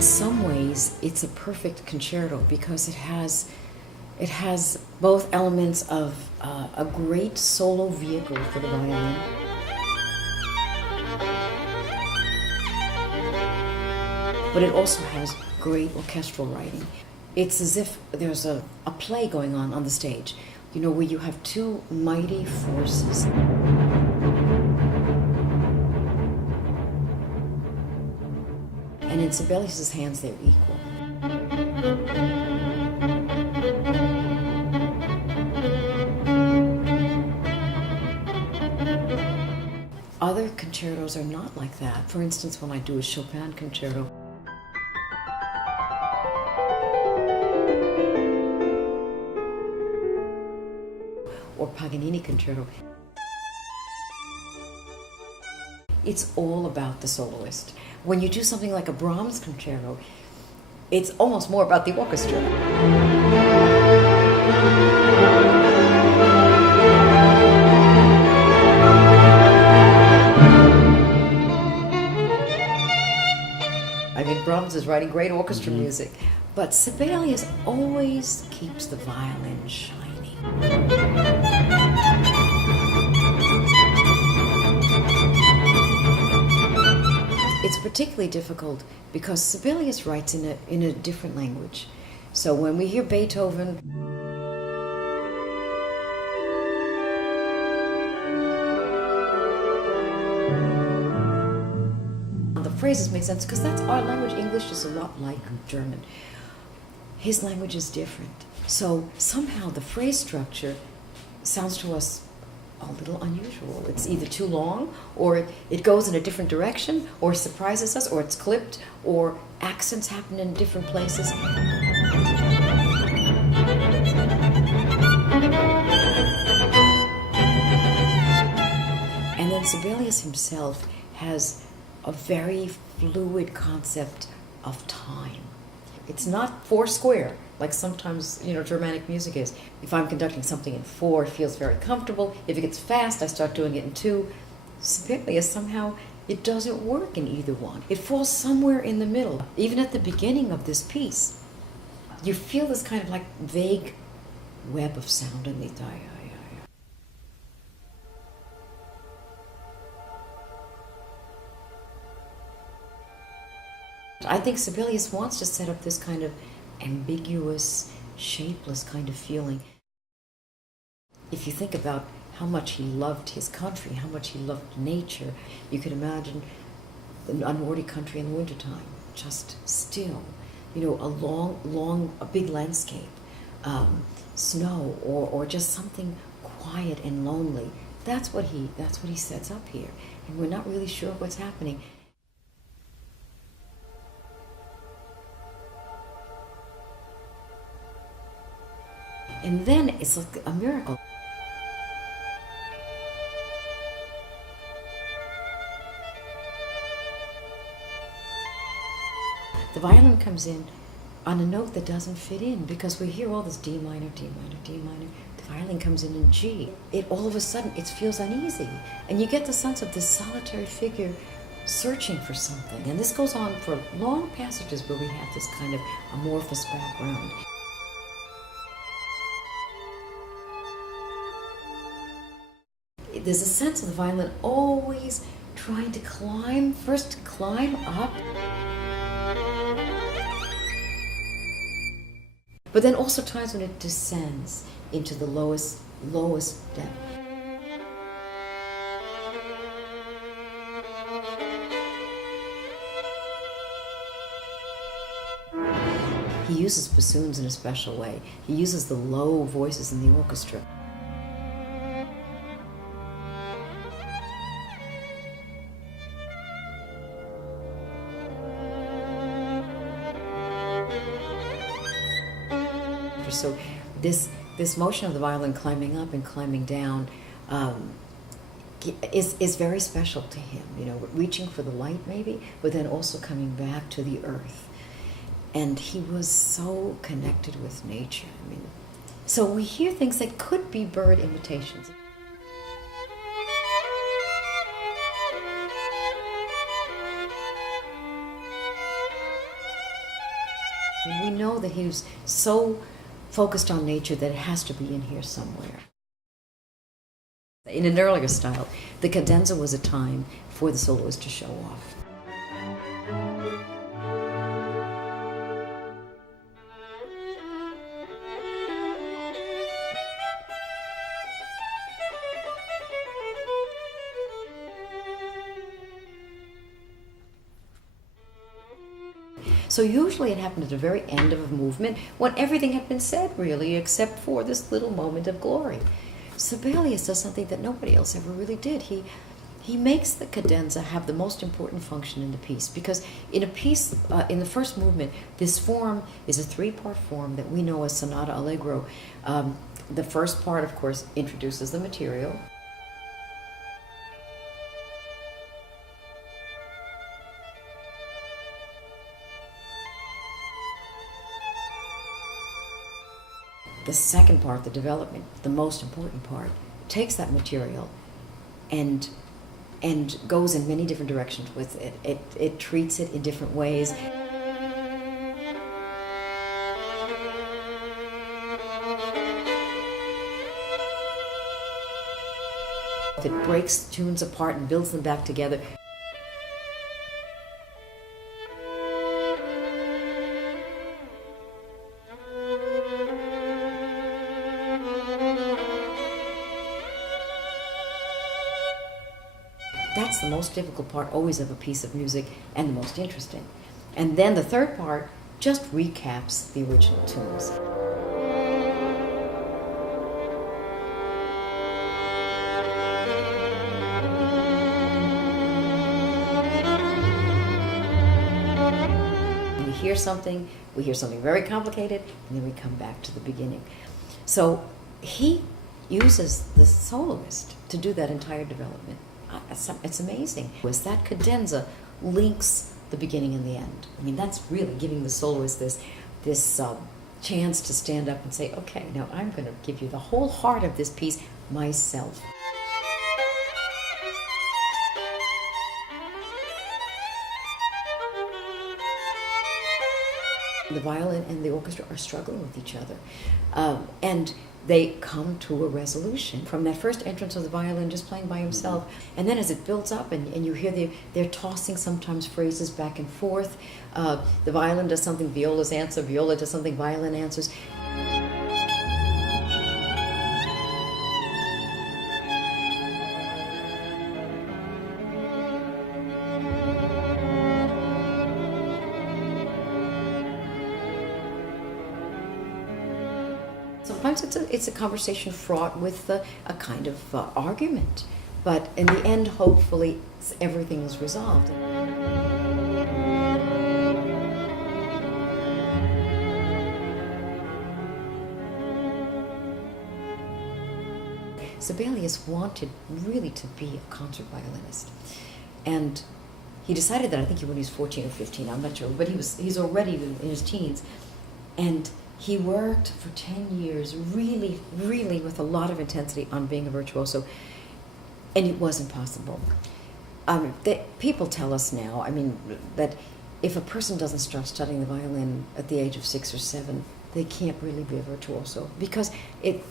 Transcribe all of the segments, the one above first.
In some ways, it's a perfect concerto because it has both elements of a great solo vehicle for the violin, but it also has great orchestral writing. It's as if there's a play going on the stage, you know, where you have two mighty forces. And in Sibelius' hands, they're equal. Other concertos are not like that. For instance, when I do a Chopin concerto, or Paganini concerto, it's all about the soloist. When you do something like a Brahms concerto, it's almost more about the orchestra. I mean, Brahms is writing great orchestra music, but Sibelius always keeps the violin shining. It's particularly difficult because Sibelius writes in a different language. So when we hear Beethoven, the phrases make sense because that's our language. English is a lot like German. His language is different. So somehow the phrase structure sounds to us a little unusual. It's either too long, or it goes in a different direction, or surprises us, or it's clipped, or accents happen in different places. And then Sibelius himself has a very fluid concept of time. It's not 4 square, like sometimes, you know, Germanic music is. If I'm conducting something in 4, it feels very comfortable. If it gets fast, I start doing it in 2. Sibelius, somehow, it doesn't work in either one. It falls somewhere in the middle. Even at the beginning of this piece, you feel this kind of like vague web of sound in the I think Sibelius wants to set up this kind of ambiguous, shapeless kind of feeling. If you think about how much he loved his country, how much he loved nature, you could imagine an unworthy country in the wintertime, just still, you know, a big landscape, snow, or just something quiet and lonely. That's what he sets up here, and we're not really sure what's happening. And then it's like a miracle. The violin comes in on a note that doesn't fit in because we hear all this D minor, D minor, D minor. The violin comes in G. It all of a sudden, it feels uneasy. And you get the sense of this solitary figure searching for something. And this goes on for long passages where we have this kind of amorphous background. There's a sense of the violin always trying to climb up, but then also times when it descends into the lowest depth. He uses bassoons in a special way. He uses the low voices in the orchestra. So this motion of the violin climbing up and climbing down is very special to him, you know, reaching for the light maybe, but then also coming back to the earth. And he was so connected with nature. I mean, so we hear things that could be bird imitations. And we know that he was so focused on nature that it has to be in here somewhere. In an earlier style, the cadenza was a time for the soloist to show off. So usually it happened at the very end of a movement when everything had been said, really, except for this little moment of glory. Sibelius does something that nobody else ever really did. He makes the cadenza have the most important function in the piece, because in a piece, in the first movement, this form is a three-part form that we know as sonata allegro. The first part, of course, introduces the material. The second part, the development, the most important part, takes that material and goes in many different directions with it. It treats it in different ways. It breaks tunes apart and builds them back together. That's the most difficult part always of a piece of music, and the most interesting. And then the third part just recaps the original tunes. We hear something very complicated, and then we come back to the beginning. So he uses the soloist to do that entire development. It's amazing. That cadenza links the beginning and the end. I mean, that's really giving the soloist this chance to stand up and say, okay, now I'm going to give you the whole heart of this piece myself. The violin and the orchestra are struggling with each other. And they come to a resolution from that first entrance of the violin just playing by himself. And then as it builds up and you hear they're tossing sometimes phrases back and forth. The violin does something, viola's answer, viola does something, violin answers. Sometimes it's a conversation fraught with a kind of argument, but in the end, hopefully, everything is resolved. Sibelius wanted really to be a concert violinist, and he decided that, I think when he was 14 or 15, I'm not sure, but he's already in his teens, and he worked for 10 years, really, really with a lot of intensity on being a virtuoso, and it wasn't possible. People tell us now, I mean, that if a person doesn't start studying the violin at the age of 6 or 7, they can't really be a virtuoso, because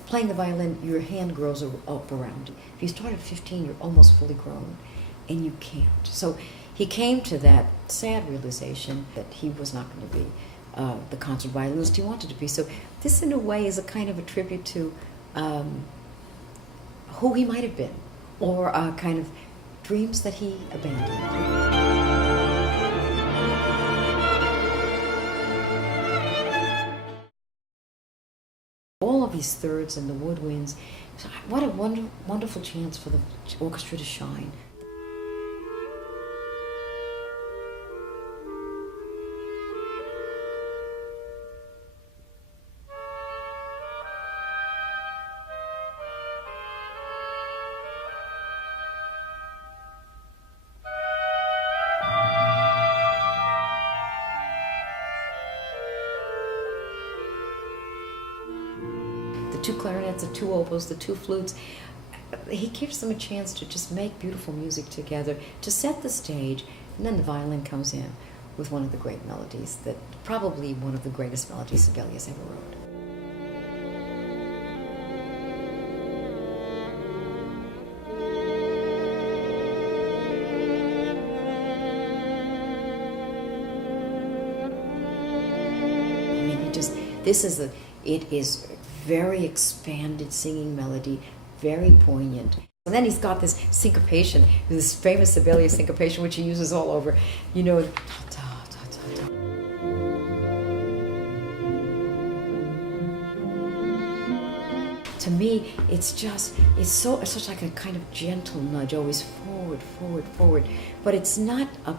playing the violin, your hand grows up around you. If you start at 15, you're almost fully grown, and you can't. So he came to that sad realization that he was not going to be the concert violinist he wanted to be. So this, in a way, is a kind of a tribute to who he might have been, or kind of dreams that he abandoned. All of these thirds and the woodwinds, what a wonderful chance for the orchestra to shine. The two clarinets, the two oboes, the two flutes. He gives them a chance to just make beautiful music together, to set the stage, and then the violin comes in. with one of the great melodies, that probably one of the greatest melodies Sibelius ever wrote. It is very expanded singing melody, very poignant. And then he's got this syncopation, this famous Sibelius syncopation, which he uses all over, you know. To me, it's such like a kind of gentle nudge, always forward, forward, forward. But it's not a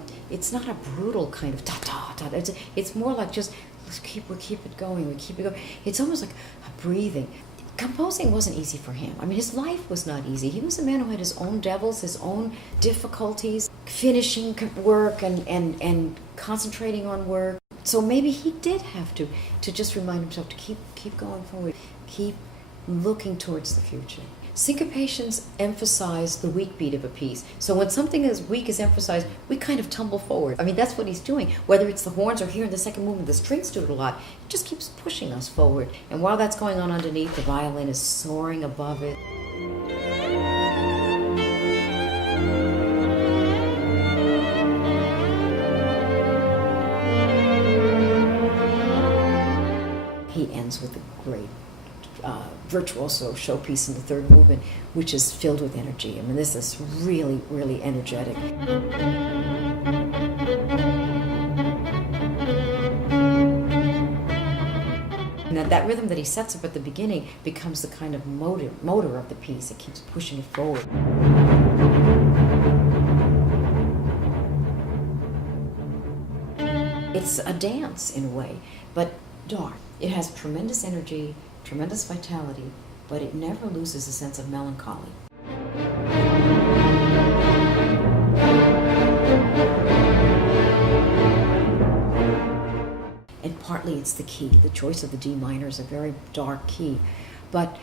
brutal kind of ta-ta-ta. It's more like just, we keep it going. It's almost like a breathing. Composing wasn't easy for him. I mean, his life was not easy. He was a man who had his own devils, his own difficulties, finishing work and concentrating on work. So maybe he did have to just remind himself to keep going forward, keep looking towards the future. Syncopations emphasize the weak beat of a piece. So when something as weak is emphasized, we kind of tumble forward. I mean, that's what he's doing. Whether it's the horns or here in the second movement, the strings do it a lot. It just keeps pushing us forward. And while that's going on underneath, the violin is soaring above it. He ends with a great virtuoso showpiece in the third movement, which is filled with energy. I mean, this is really, really energetic. And that rhythm that he sets up at the beginning becomes the kind of motor of the piece. It keeps pushing it forward. It's a dance in a way, but dark. It has tremendous energy, tremendous vitality, but it never loses a sense of melancholy. And partly it's the key. The choice of the D minor is a very dark key. But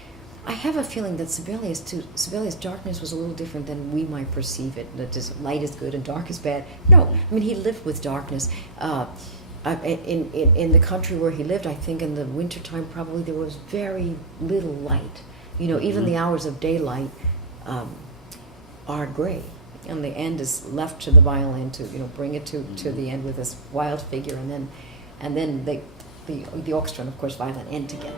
I have a feeling that Sibelius' darkness was a little different than we might perceive it, that just light is good and dark is bad. No, I mean, he lived with darkness. In the country where he lived, I think in the wintertime probably there was very little light. You know, even the hours of daylight are gray. And the end is left to the violin to, bring it to the end with this wild figure, and then the orchestra and, of course, violin end together.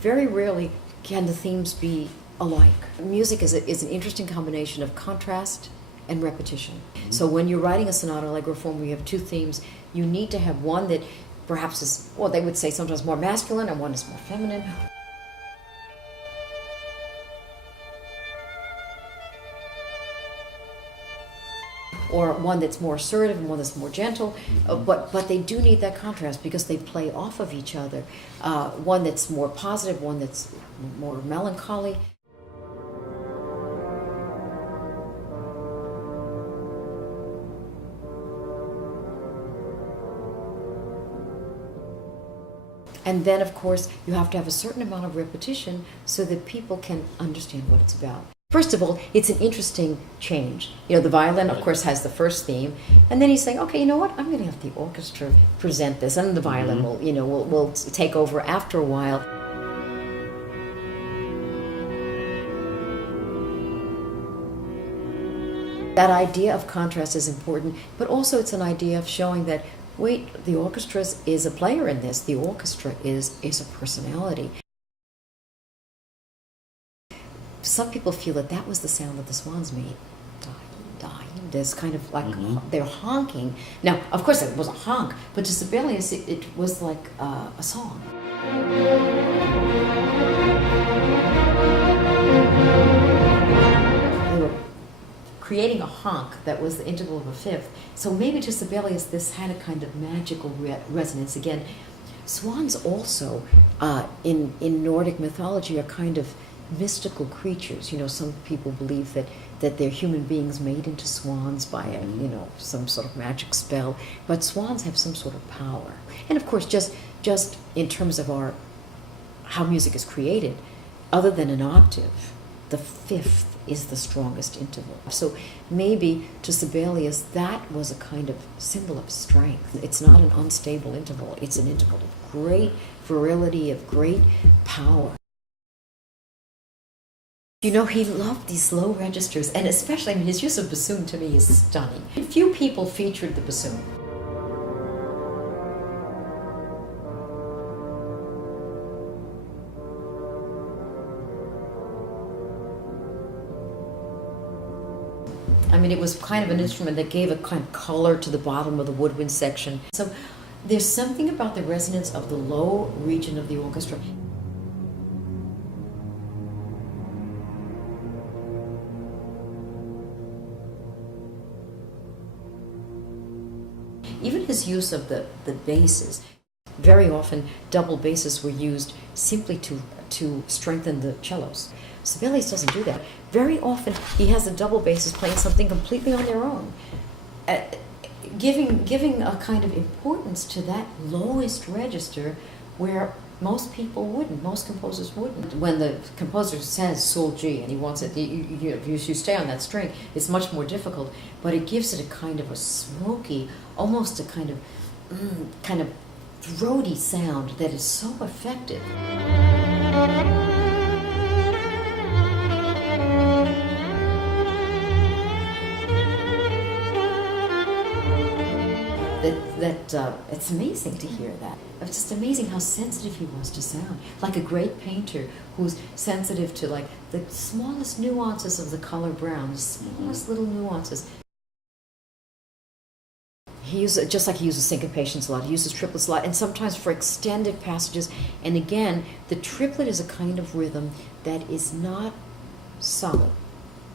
Very rarely can the themes be alike. Music is an interesting combination of contrast and repetition. Mm-hmm. So when you're writing a sonata allegro form where you have two themes, you need to have one that perhaps is, well, they would say sometimes more masculine and one is more feminine. Or one that's more assertive and one that's more gentle, but they do need that contrast because they play off of each other. One that's more positive, one that's more melancholy. And then, of course, you have to have a certain amount of repetition so that people can understand what it's about. First of all, it's an interesting change. The violin, of course, has the first theme, and then he's saying, okay, you know what? I'm going to have the orchestra present this, and the violin will take over after a while. That idea of contrast is important, but also it's an idea of showing that, wait, the orchestra is a player in this. The orchestra is a personality. Some people feel that was the sound that the swans made. Dying. There's kind of like, they're honking. Now, of course, it was a honk, but to Sibelius, it was like a song. They were creating a honk that was the integral of a fifth. So maybe to Sibelius, this had a kind of magical resonance. Again, swans also, in Nordic mythology, are kind of mystical creatures. Some people believe that they're human beings made into swans by some sort of magic spell, but swans have some sort of power. And of course, just in terms of our how music is created, other than an octave, the fifth is the strongest interval. So maybe to Sibelius that was a kind of symbol of strength. It's not an unstable interval, it's an interval of great virility, of great power. You know, he loved these low registers, and especially, I mean, his use of bassoon to me is stunning. Few people featured the bassoon. I mean, it was kind of an instrument that gave a kind of color to the bottom of the woodwind section. So there's something about the resonance of the low region of the orchestra. Even his use of the basses. Very often double basses were used simply to strengthen the cellos. Sibelius doesn't do that. Very often he has the double basses playing something completely on their own, giving a kind of importance to that lowest register where most people wouldn't, most composers wouldn't. When the composer says Sol G and he wants it, you stay on that string, it's much more difficult, but it gives it a kind of a smoky, almost a kind of throaty sound that is so effective. It's amazing to hear that. It's just amazing how sensitive he was to sound. Like a great painter who's sensitive to like the smallest nuances of the color brown, the smallest little nuances. He uses, just like he uses syncopations a lot, he uses triplets a lot, and sometimes for extended passages. And again, the triplet is a kind of rhythm that is not solid.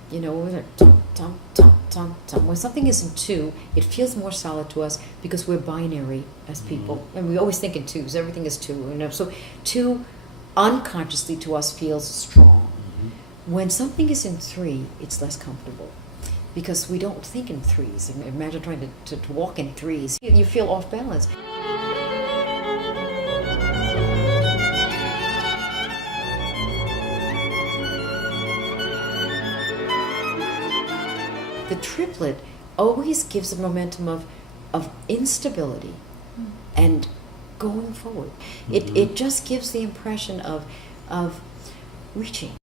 You know, we're tum, tum, tum, tum, tum. When something is in two, it feels more solid to us because we're binary as people. And we always think in twos. Everything is two. You know? So two unconsciously to us feels strong. When something is in three, it's less comfortable because we don't think in threes. Imagine trying to walk in threes. You feel off balance. The triplet always gives a momentum of instability and going forward. It just gives the impression of reaching.